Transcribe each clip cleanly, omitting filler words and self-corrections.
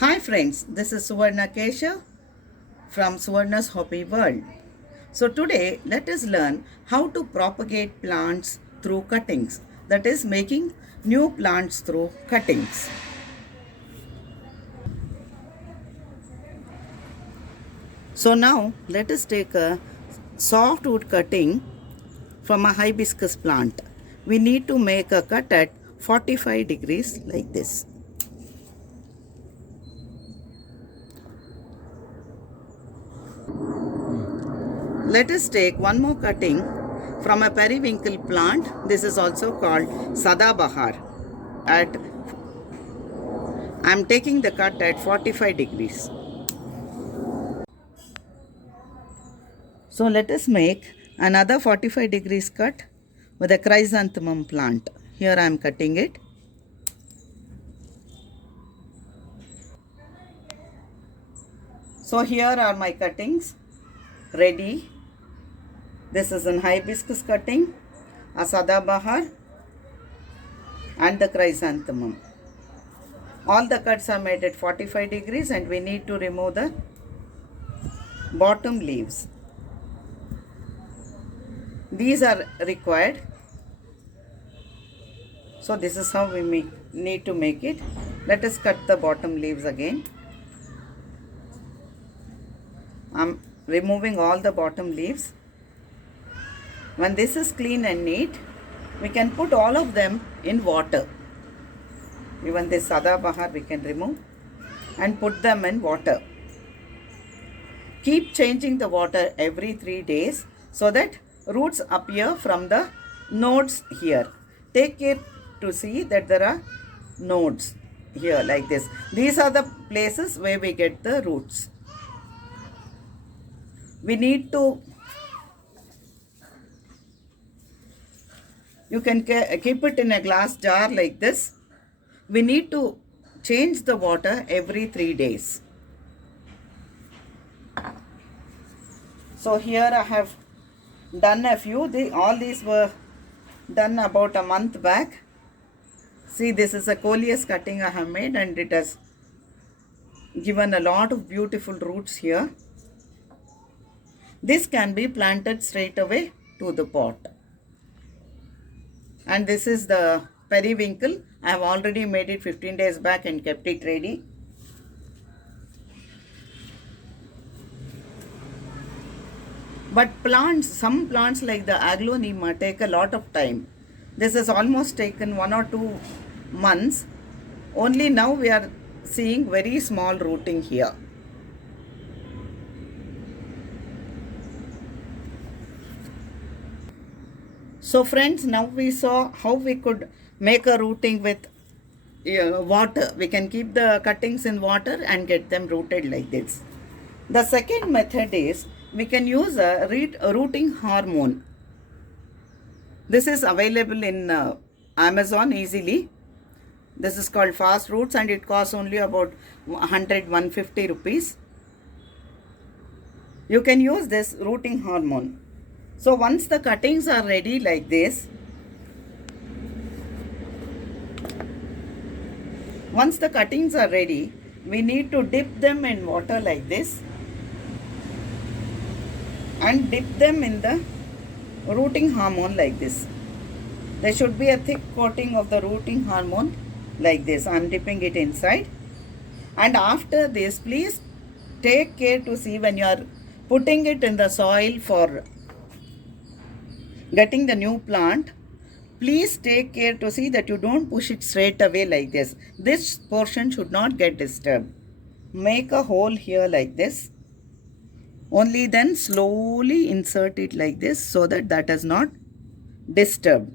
Hi friends, this is Suvarna Keshav from Suvarna's Hobby World. So today let us learn how to propagate plants through cuttings, that is making new plants through cuttings. So now let us take a softwood cutting from a hibiscus plant. We need to make a cut at 45 degrees like this. Let us take one more cutting from a periwinkle plant. This is also called Sadabahar. At I am taking the cut at 45 degrees. So let us make another 45 degrees cut with a chrysanthemum plant. Here I am cutting it. So here are my cuttings ready. This is an hibiscus cutting, a Sadabahar and the chrysanthemum. All the cuts are made at 45 degrees and we need to remove the bottom leaves. These are required. So this is how we need to make it. Let us cut the bottom leaves again. I am removing all the bottom leaves. When this is clean and neat, we can put all of them in water. Even this Sadabahar we can remove and put them in water. Keep changing the water every 3 days so that roots appear from the nodes here. Take care to see that there are nodes here like this. These are the places where we get the roots. We need to, you can keep it in a glass jar like this. We need to change the water every 3 days. So here I have done a few. All these were done about a month back. See, this is a coleus cutting I have made and it has given a lot of beautiful roots here. This can be planted straight away to the pot. And this is the periwinkle. I have already made it 15 days back and kept it ready. But plants, some plants like the Aglaonema take a lot of time. This has almost taken 1 or 2 months. Only now we are seeing very small rooting here. So friends, now we saw how we could make a rooting with water. We can keep the cuttings in water and get them rooted like this. The second method is we can use a rooting hormone. This is available in Amazon easily. This is called Fast Roots and it costs only about 100-150 rupees. You can use this rooting hormone. So once the cuttings are ready like this, we need to dip them in water like this and dip them in the rooting hormone like this. There should be a thick coating of the rooting hormone like this. I am dipping it inside. And after this, please take care to see when you are putting it in the soil for getting the new plant. Please take care to see that you don't push it straight away like this. This portion should not get disturbed. Make a hole here like this. Only then slowly insert it like this so that that is not disturbed.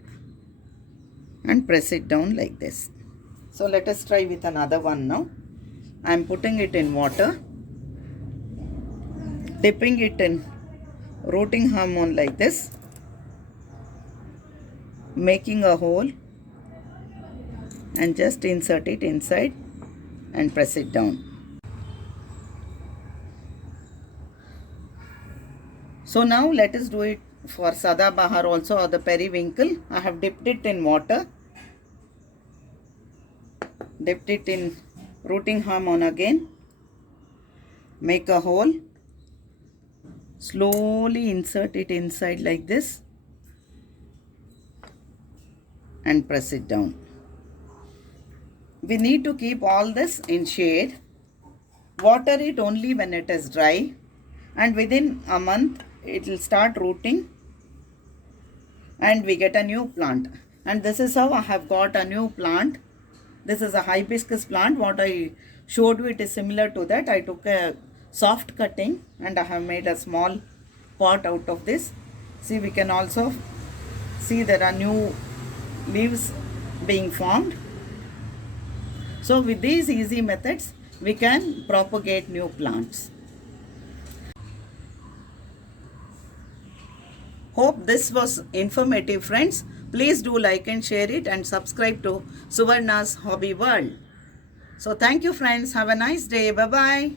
And press it down like this. So let us try with another one now. I am putting it in water. Dipping it in rooting hormone like this. Making a hole and just insert it inside and press it down. So now let us do it for Sadabahar also, or the periwinkle. I have dipped it in water, dipped it in rooting hormone again. Make a hole. Slowly insert it inside like this and press it down. We need to keep all this in shade. Water it only when it is dry, and within a month it will start rooting and we get a new plant. And this is how I have got a new plant. This is a hibiscus plant. What I showed you, it is similar to that. I took a soft cutting and I have made a small pot out of this. See, we can also see there are new leaves being formed. So with these easy methods, we can propagate new plants. Hope this was informative, friends. Please do like and share it and subscribe to Suvarna's Hobby World. So thank you, friends. Have a nice day. Bye-bye.